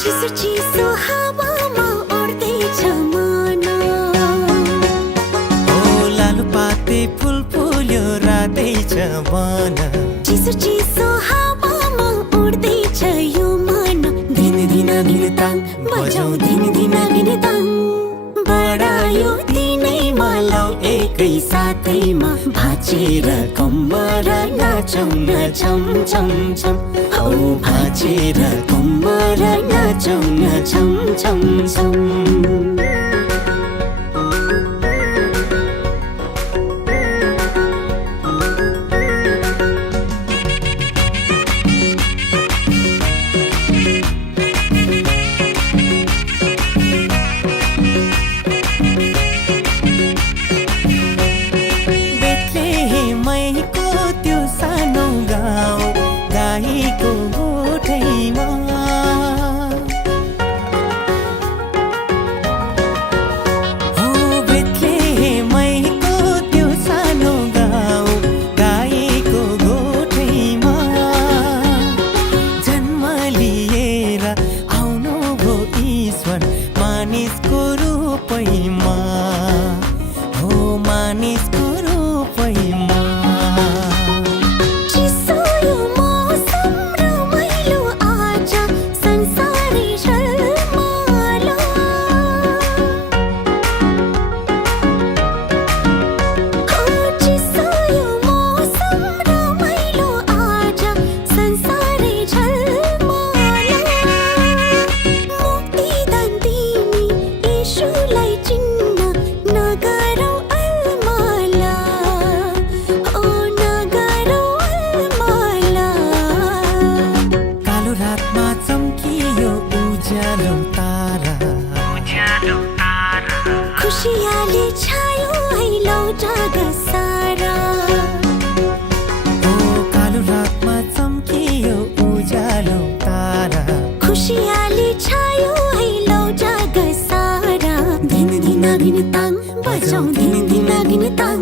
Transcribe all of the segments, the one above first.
चिसो चिसो हावामा उड्दैछ मन ओ लालुपाते फुल फुल्यो रातैछ मन चिसो चिसो हावामा उड्दैछ यो मन दिन दिन गिनताङ बजाऊ दिन दिन गिनताङ बढायो दिनैमा लाउ एकै साथैमा भाँचेर कम्बर नाचौँ न छम छम छम हौ भाँचेर कम्बर नाचौँ न छम छम छम मानिसको रूपैमा हो मानिसको रूपैमा चिसो यो मौसम रमाइलो आज संसारै झलमल चिसो यो मौसम रमाइलो आज संसारै झलमल मुक्तिदान तिमी येशूलाई चिन्न नगरौ अलमला ओ नगरौ अलमला कालो रातमा चम्कियो उज्यालो तारा खुसियाली छायो है लौ जग सारा ओ कालो रातमा चम्कियो उज्यालो तारा खुसियाली छायो है लौ जग सारा दिन दिन गिनताङ बजाऊ दिन दिन गिनताङ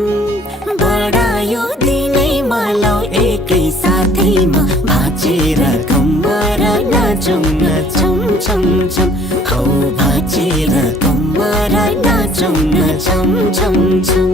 बढायो दिनैमा लाउ एकै साथैमा भाँचेर कम्बर नाचौँ न छम छम छम हौ भाँचेर कम्बर नाचौँ न छम छम छम